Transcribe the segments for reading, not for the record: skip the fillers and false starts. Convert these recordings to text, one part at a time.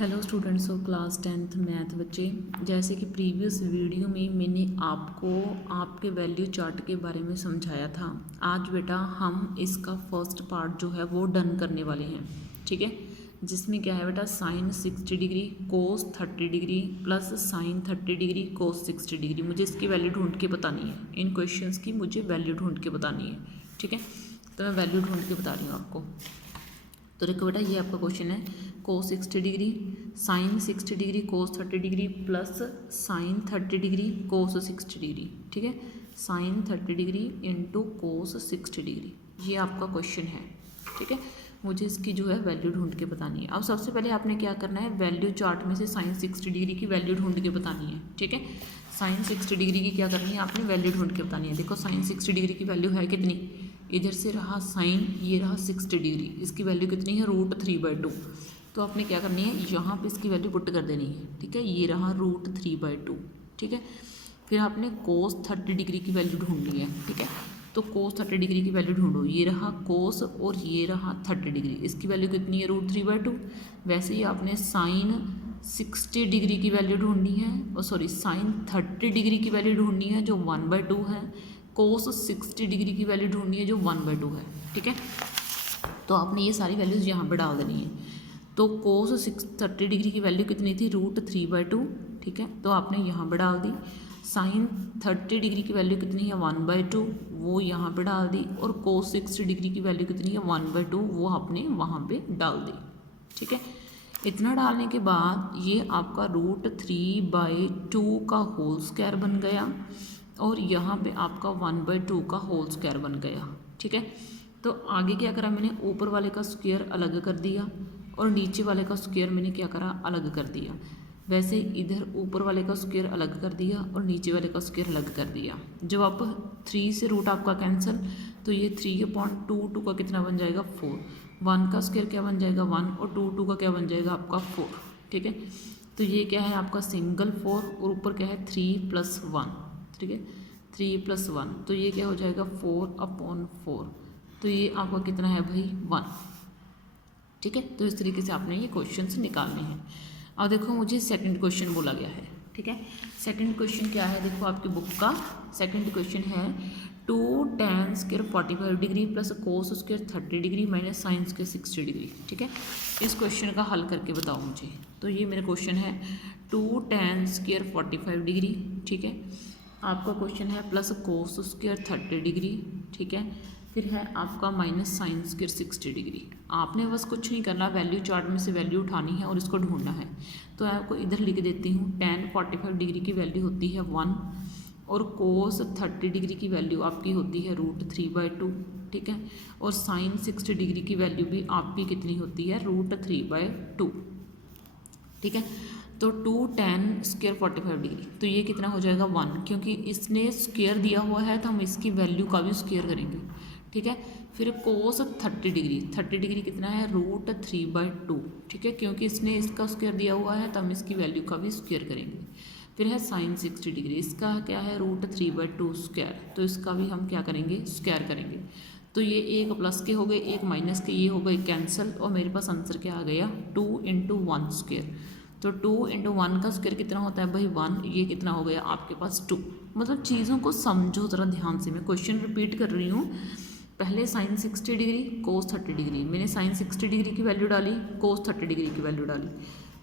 Hello students of class 10th math बच्चे। जैसे कि प्रीवियस वीडियो में मैंने आपको आपके वैल्यू चार्ट के बारे में समझाया था। आज बेटा हम इसका फर्स्ट पार्ट जो है वो डन करने वाले हैं, ठीक है। जिसमें क्या है बेटा, sine 60 degree cos 30 degree plus sine 30 degree cos 60 degree. मुझे इसकी वैल्यू ढूंढ के बतानी है, इन क्वेश्चंस की मुझे वैल्यू ढूंढ के बतानी है, ठीक है। तो मैं वैल्यू ढूंढ के बता रही हूँ आपको। तो देखो बेटा, ये आपका क्वेश्चन है, cos 60 degree sine 60 degree cos 30 degree plus sine 30 degree cos 60 degree, ठीक है। Sine 30 degree into cos 60 degree, ये आपका क्वेश्चन है, ठीक है। मुझे इसकी जो है वैल्यू ढूंढ के बतानी है। अब सबसे पहले आपने क्या करना है, वैल्यू चार्ट में से साइन 60 डिग्री की वैल्यू ढूंढ के बतानी है, ठीक है। साइन 60 डिग्री की क्या करनी है, आपने वैल्यू ढूंढ के बतानी है। देखो साइन 60 डिग्री की वैल्यू है कितनी, इधर से रहा साइन, ये रहा 60 डिग्री, इसकी वैल्यू कितनी है, √3/2। तो आपने क्या करनी है, यहाँ पे इसकी वैल्यू पुट कर देनी है, ठीक है। ये रहा √3/2, ठीक है। फिर आपने कोस 30 डिग्री की वैल्यू ढूंढनी है, ठीक है। तो कोस 30 डिग्री की वैल्यू ढूंढो, ये रहा कोस और ये रहा 30 डिग्री, इसकी वैल्यू कितनी है, √3/2। वैसे ही आपने साइन 60 डिग्री की वैल्यू ढूंढनी है, और सॉरी साइन 30 डिग्री की वैल्यू ढूंढनी है जो 1/2 है। कोस 60 डिग्री की वैल्यू ढूंढनी है जो 1/2 है, ठीक है। तो आपने ये सारी वैल्यूज़ यहाँ पर डाल देनी है। तो कोस 30 डिग्री की वैल्यू कितनी थी, √3/2, ठीक है। तो आपने यहाँ पर डाल दी। साइन 30 डिग्री की वैल्यू कितनी है, 1/2, वो यहाँ पे डाल दी। और कोस 60 डिग्री की वैल्यू कितनी है, 1/2, वो आपने वहाँ पे डाल दी, ठीक है। इतना डालने के बाद ये आपका √3/2 का होल स्क्वायर बन गया, और यहाँ पे आपका 1/2 का होल स्क्वायर बन गया, ठीक है। तो आगे क्या करा मैंने, ऊपर वाले का स्क्वायर अलग कर दिया और नीचे वाले का स्क्वायर मैंने क्या करा, अलग कर दिया। वैसे इधर ऊपर वाले का स्क्वायर अलग कर दिया और नीचे वाले का स्क्वायर अलग कर दिया। जब आप 3 से रूट आपका कैंसिल, तो ये 3/2 का कितना बन जाएगा, 4। 1 का स्क्वायर क्या बन जाएगा, 1, और 2 का क्या बन जाएगा आपका 4, ठीक है। तो ये क्या है आपका सिंगल 4, और ऊपर क्या है 3 + 1, ठीक है। 3 + 1, तो ये क्या हो जाएगा 4/4। तो ये आपका कितना है भाई, 1, ठीक है। तो इस तरीके से आपने ये क्वेश्चंस निकालने हैं। अब देखो मुझे सेकंड क्वेश्चन बोला गया है, ठीक है। सेकंड क्वेश्चन क्या है, देखो आपकी बुक का सेकंड क्वेश्चन है 2 tan square 45 degree plus cos square 30 degree minus sine square 60 degree, ठीक है। इस क्वेश्चन का हल करके बताओ मुझे। तो ये मेरा क्वेश्चन है 2 tan स्क्वायर 45 डिग्री, ठीक है। आपका क्वेश्चन है प्लस कोस स्क्वायर 30 डिग्री, ठीक है। फिर है आपका माइनस साइन स्क्वायर 60 डिग्री। आपने बस कुछ नहीं करना, वैल्यू चार्ट में से वैल्यू उठानी है और इसको ढूंढना है। तो आपको इधर लिख देती हूँ, tan 45 डिग्री की वैल्यू होती है 1, और कोस 30 डिग्री की वैल्यू आपकी होती है √3/2, ठीक है। और साइन 60 डिग्री की वैल्यू भी आपकी कितनी होती है, √3/2, ठीक है। तो 2 tan स्क्वायर 45 डिग्री, तो ये कितना हो जाएगा 1, क्योंकि इसने स्क्वायर दिया हुआ है तो हम इसकी वैल्यू का भी स्क्वायर करेंगे, ठीक है। फिर कोस 30 डिग्री, 30 डिग्री कितना है, √3/2, ठीक है। क्योंकि इसने इसका स्क्वायर दिया हुआ है तो हम इसकी वैल्यू का भी स्क्वायर करेंगे। फिर है साइन 60 डिग्री, इसका क्या है, √3/2 स्क्वायर, तो इसका भी हम क्या करेंगे, स्क्वायर करेंगे। तो ये एक प्लस के हो गए, एक माइनस के, ये हो गए कैंसिल, और मेरे पास आंसर क्या आ गया, 2 × 1 स्क्वायर। तो 2 × 1 का स्क्वायर कितना होता है भाई, 1, ये कितना हो गया आपके पास 2। मतलब चीज़ों को समझो ज़रा ध्यान से, मैं क्वेश्चन रिपीट कर रही हूँ। पहले साइन 60 डिग्री कोस 30 डिग्री, मैंने साइन 60 डिग्री की वैल्यू डाली, कोस 30 डिग्री की वैल्यू डाली,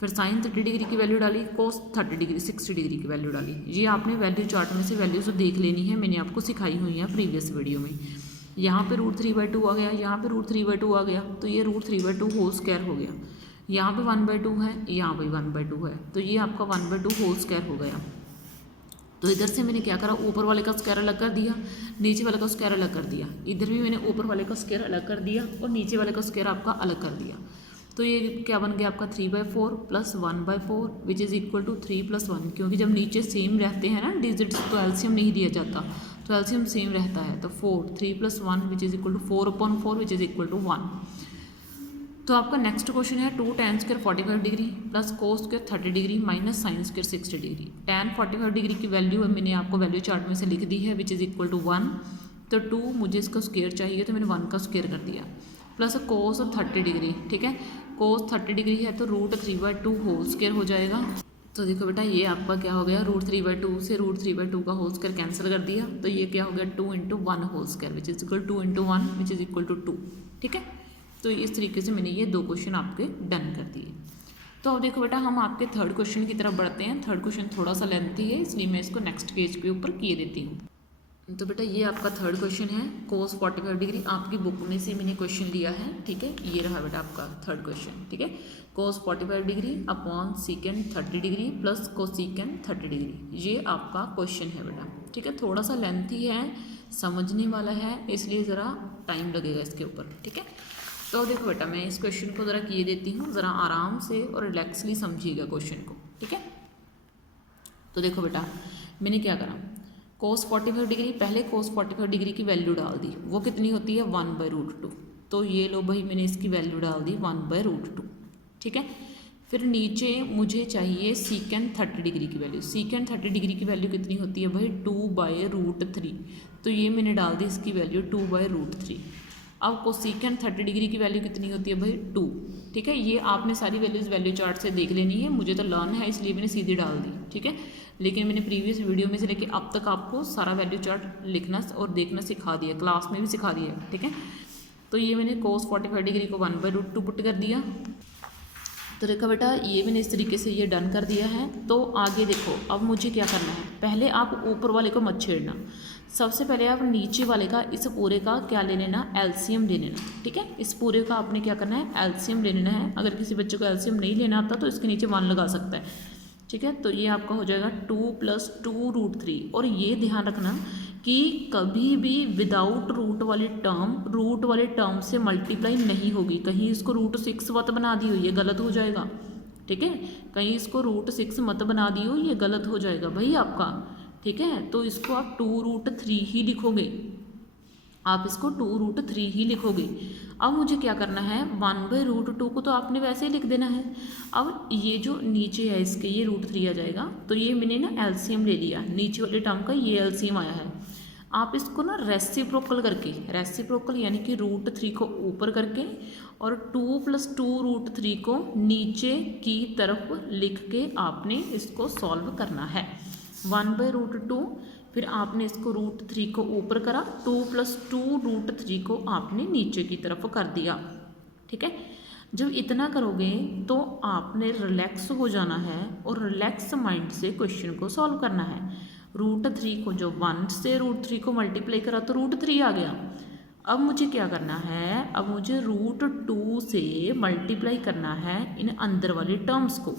फिर साइन 30 डिग्री की वैल्यू डाली, कोस 30 डिग्री 60 डिग्री की वैल्यू डाली। ये आपने वैल्यू चार्ट में से वैल्यूज देख लेनी है, मैंने आपको सिखाई हुई है प्रीवियस वीडियो में। यहाँ पे √3/2 आ गया, यहाँ पे √3/2 आ गया, तो ये √3/2 होल स्क्वायर हो गया। यहाँ पे 1/2 है, यहाँ पे 1/2 है, तो ये आपका 1/2 होल स्क्वायर हो गया। तो इधर से मैंने क्या करा, ऊपर वाले का स्क्वायर अलग कर दिया, नीचे वाले का स्क्वायर अलग कर दिया। इधर भी मैंने ऊपर वाले का स्क्वायर अलग कर दिया और नीचे वाले का स्क्वायर आपका अलग कर दिया। तो ये क्या बन गया आपका 3/4 + 1/4 विच इज़ इक्वल टू 3 + 1, क्योंकि जब नीचे सेम रहते हैं ना डिजिट्स तो एलसीएम नहीं दिया जाता, तो एलसीएम सेम रहता है। तो 4, 3 + 1 which is equal to 4/4 which is equal to 1। तो आपका नेक्स्ट क्वेश्चन है 2 tan square 45 degree plus cos square 30 degree minus sine square 60 degree. tan 45 degree की वैल्यू मैंने आपको वैल्यू चार्ट में से लिख दी है, विच इज़ इक्वल टू 1। तो 2 मुझे इसका स्क्वायर चाहिए, तो मैंने 1 का स्क्वायर कर दिया, प्लस कोस 30 डिग्री, ठीक है। कोस 30 डिग्री है तो √3/2 होल स्क्वायर हो जाएगा। तो देखो बेटा ये आपका क्या हो गया, √3/2 से √3/2 का होल स्क्वायर कैंसिल कर दिया, तो ये क्या हो गया 2 × 1 whole square which is equal 2 × 1 which is equal to 2। ठीक है, तो इस तरीके से मैंने ये 2 क्वेश्चन आपके डन कर दिए। तो अब देखो बेटा हम आपके थर्ड क्वेश्चन की तरफ बढ़ते हैं। थर्ड क्वेश्चन थोड़ा सा लेंथी है, इसलिए मैं इसको नेक्स्ट पेज के ऊपर किए देती हूँ। तो बेटा ये आपका थर्ड क्वेश्चन है, कोस 45 डिग्री आपकी बुक में से मैंने क्वेश्चन लिया है। ठीक है, ये रहा बेटा आपका थर्ड क्वेश्चन। ठीक है, cos 45 degree upon secant 30 degree plus cosecant 30 degree, ये आपका क्वेश्चन है बेटा। ठीक है, थोड़ा सा लेंथी है, समझने वाला है, इसलिए ज़रा टाइम लगेगा इसके ऊपर। ठीक है, तो देखो बेटा मैं इस क्वेश्चन को ज़रा किए देती हूँ, ज़रा आराम से और रिलैक्सली समझिएगा क्वेश्चन को। ठीक है, तो देखो बेटा मैंने क्या करा, कोस 45 डिग्री, पहले कोस 45 डिग्री की वैल्यू डाल दी, वो कितनी होती है 1/√2। तो ये लो भाई मैंने इसकी वैल्यू डाल दी 1/√2। ठीक है, फिर नीचे मुझे चाहिए सीकेंड 30 डिग्री की वैल्यू। सीकेंड 30 डिग्री की वैल्यू कितनी होती है भाई 2/√3, तो ये मैंने डाल दी इसकी वैल्यू 2/√3। अब कोसीकेंड 30 डिग्री की वैल्यू कितनी होती है भाई 2। ठीक है, ये आपने सारी वैल्यूज़ वैल्यू चार्ट से देख लेनी है, मुझे तो लर्न है इसलिए मैंने सीधी डाल दी। ठीक है, लेकिन मैंने प्रीवियस वीडियो में से लेके अब तक आपको सारा वैल्यू चार्ट लिखना और देखना सिखा दिया, क्लास में भी सिखा दिया है। ठीक है, तो ये मैंने कोस 45 डिग्री को 1/√2 पुट कर दिया। तो देखो बेटा ये मैंने इस तरीके से ये डन कर दिया है। तो आगे देखो अब मुझे क्या करना है, पहले आप ऊपर वाले को मत छेड़ना, सबसे पहले आप नीचे वाले का इस पूरे का क्या ले लेना, एलसीएम ले लेना। ठीक है, इस पूरे का आपने क्या करना है, एलसीएम ले लेना है। अगर किसी बच्चे को एलसीएम नहीं लेना आता तो इसके नीचे 1 लगा सकता है। ठीक है, तो ये आपका हो जाएगा 2 + 2√3। और ये ध्यान रखना कि कभी भी विदाउट रूट वाली टर्म से मल्टीप्लाई नहीं होगी। कहीं इसको √6 मत बना दी हो, ये गलत हो जाएगा। ठीक है, कहीं इसको √6 मत बना दी हो, ये गलत हो जाएगा भाई आपका। ठीक है, तो इसको आप 2√3 ही लिखोगे, आप इसको 2√3 ही लिखोगे। अब मुझे क्या करना है, 1/√2 को तो आपने वैसे ही लिख देना है। अब ये जो नीचे है इसके ये √3 आ जाएगा, तो ये मैंने ना एलसीएम ले लिया, नीचे वाले टर्म का ये एलसीएम आया है। आप इसको ना रेसिप्रोकल करके, रेसिप्रोकल यानी कि √3 को ऊपर करके और 2 + 2√3 को नीचे की तरफ लिख के आपने इसको सॉल्व करना है। 1/√2, फिर आपने इसको √3 को ऊपर करा, 2 + 2√3 को आपने नीचे की तरफ कर दिया। ठीक है, जब इतना करोगे तो आपने रिलैक्स हो जाना है और रिलैक्स माइंड से क्वेश्चन को सॉल्व करना है। √3 को जो 1 से √3 को मल्टीप्लाई करा तो √3 आ गया। अब मुझे क्या करना है, अब मुझे √2 से मल्टीप्लाई करना है इन अंदर वाले टर्म्स को।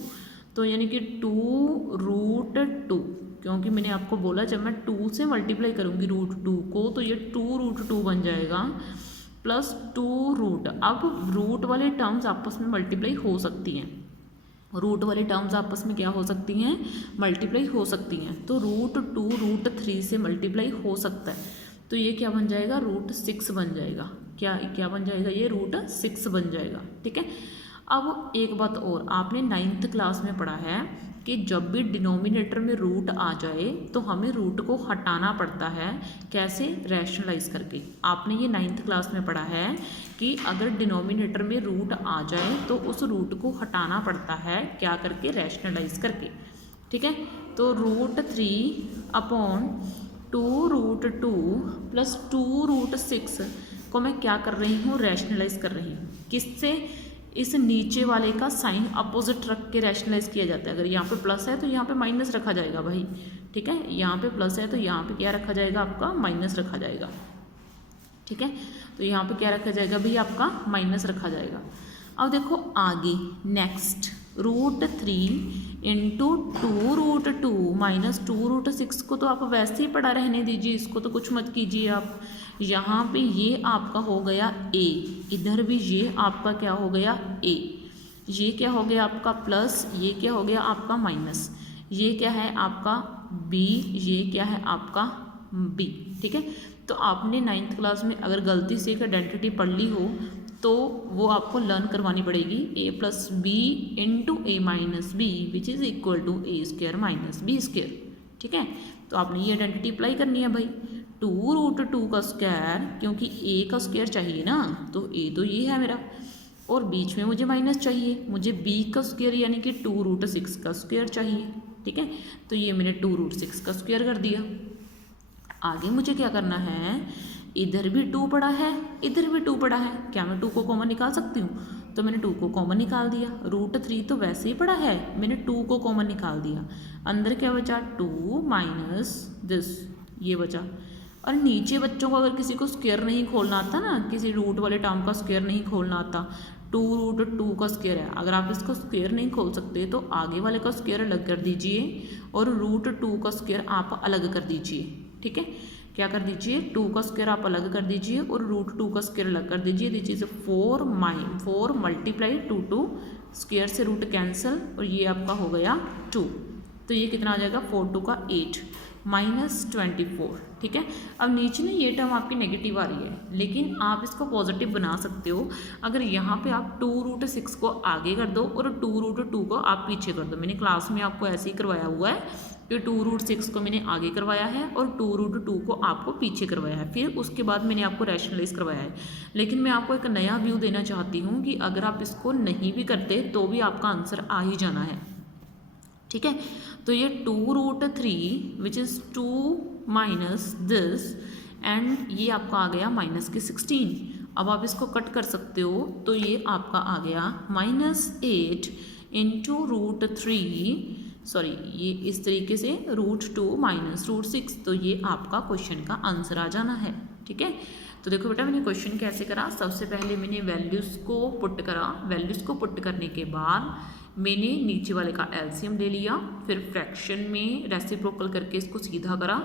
तो यानी कि 2√2, क्योंकि मैंने आपको बोला जब मैं 2 से मल्टीप्लाई करूँगी √2 को तो ये 2√2 बन जाएगा प्लस 2 अब रूट वाले टर्म्स आपस में मल्टीप्लाई हो सकती हैं, रूट वाले टर्म्स आपस में क्या हो सकती हैं, मल्टीप्लाई हो सकती हैं। तो √2 √3 से मल्टीप्लाई हो सकता है, तो ये क्या बन जाएगा, √6 बन जाएगा। क्या बन जाएगा, ये √6 बन जाएगा। ठीक है, अब एक बात और, आपने 9th क्लास में पढ़ा है कि जब भी डिनोमिनेटर में रूट आ जाए तो हमें रूट को हटाना पड़ता है। कैसे, रैशनलाइज करके। आपने ये 9th क्लास में पढ़ा है कि अगर डिनोमिनेटर में रूट आ जाए तो उस रूट को हटाना पड़ता है, क्या करके, रैशनलाइज करके। ठीक है, तो √3 अपॉन 2√2 प्लस 2√6 को मैं क्या कर रही हूँ, रैशनलाइज कर रही हूँ। किससे, इस नीचे वाले का साइन अपोजिट रख के रैशनलाइज किया जाता है। अगर यहाँ पे प्लस है तो यहाँ पे माइनस रखा जाएगा भाई। ठीक है, यहाँ पे प्लस है तो यहाँ पे क्या रखा जाएगा, आपका माइनस रखा जाएगा। ठीक है, तो यहाँ पे क्या रखा जाएगा भाई, आपका माइनस रखा जाएगा। अब देखो आगे नेक्स्ट, √3 इंटू 2√2 माइनस 2√6 को तो आप वैसे ही पड़ा रहने दीजिए, इसको तो कुछ मत कीजिए आप। यहाँ पे ये आपका हो गया a, इधर भी ये आपका क्या हो गया a, ये क्या हो गया आपका प्लस, ये क्या हो गया आपका माइनस, ये क्या है आपका b, ये क्या है आपका b। ठीक है, तो आपने 9th क्लास में अगर गलती से एक आइडेंटिटी पढ़ ली हो तो वो आपको लर्न करवानी पड़ेगी, a + b into a - b which is equal to a² - b²। ठीक है, तो आपने ये आइडेंटिटी अप्लाई करनी है भाई। 2√2 का स्क्वायर, क्योंकि a का स्क्वायर चाहिए ना, तो a तो ये है मेरा, और बीच में मुझे माइनस चाहिए, मुझे b का स्क्वायर यानी कि 2√6 का स्क्वायर चाहिए। ठीक है, तो ये मैंने 2√6 का स्क्वायर कर दिया। आगे मुझे क्या करना है, इधर भी 2 पड़ा है, इधर भी 2 पड़ा है, क्या मैं 2 को कॉमन निकाल सकती हूँ? तो मैंने 2 को कॉमन निकाल दिया। √3 तो वैसे ही पड़ा है, मैंने 2 को कॉमन निकाल दिया। अंदर क्या बचा, 2 माइनस दिस, ये बचा। और नीचे बच्चों को अगर किसी को स्क्वायर नहीं खोलना आता ना, किसी रूट वाले टर्म का स्क्वायर नहीं खोलना आता, 2√2 का स्क्वायर है, अगर आप इसको स्क्वायर नहीं खोल सकते तो आगे वाले का स्क्वायर अलग कर दीजिए और √2 का स्क्वायर आप अलग कर दीजिए। ठीक है, क्या कर दीजिए, 2 का स्क्वायर आप अलग कर दीजिए और √2 का स्क्वायर अलग कर दीजिए। दिस इज 4 मल्टीप्लाई 2 स्क्वायर से रूट कैंसिल और ये आपका हो गया 2। तो ये कितना आ जाएगा, 4 2 का 8 -24। ठीक है, अब नीचे ना ये टर्म आपकी नेगेटिव आ रही है, लेकिन आप इसको पॉजिटिव बना सकते हो अगर यहाँ पे आप 2√6 को आगे कर दो और 2√2 को आप पीछे कर दो। मैंने क्लास में आपको ऐसे ही करवाया हुआ है कि 2√6 को मैंने आगे करवाया है और 2√2 को आपको पीछे करवाया है, फिर उसके बाद मैंने आपको रैशनलाइज करवाया है। लेकिन मैं आपको एक नया व्यू देना चाहती हूँ कि अगर आप इसको नहीं भी करते तो भी आपका आंसर आ ही जाना है। ठीक है, तो ये 2√3 which is 2 minus this and ये आपका आ गया -16। अब आप इसको कट कर सकते हो, तो ये आपका आ गया -8 इंटू √3, सॉरी ये इस तरीके से √2 माइनस √6, तो ये आपका क्वेश्चन का आंसर आ जाना है। ठीक है, तो देखो बेटा मैंने क्वेश्चन कैसे करा, सबसे पहले मैंने वैल्यूज़ को पुट करा, वैल्यूज़ को पुट करने के बाद मैंने नीचे वाले का एलसीएम ले लिया, फिर फ्रैक्शन में रेसिप्रोकल करके इसको सीधा करा,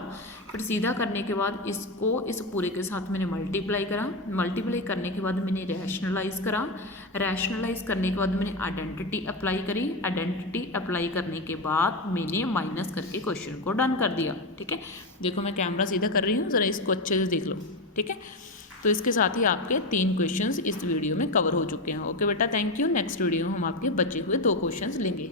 फिर सीधा करने के बाद इसको इस पूरे के साथ मैंने मल्टीप्लाई करा, मल्टीप्लाई करने के बाद मैंने रैशनलाइज करा, रैशनलाइज करने के बाद मैंने आइडेंटिटी अप्लाई करी, आइडेंटिटी अप्लाई करने के बाद मैंने माइनस करके क्वेश्चन को डन कर दिया। ठीक है, देखो मैं कैमरा सीधा कर रही हूँ, ज़रा इसको अच्छे से देख लो। ठीक है, तो इसके साथ ही आपके 3 क्वेश्चंस इस वीडियो में कवर हो चुके हैं। ओके बेटा, थैंक यू। नेक्स्ट वीडियो में हम आपके बचे हुए 2 क्वेश्चंस लेंगे।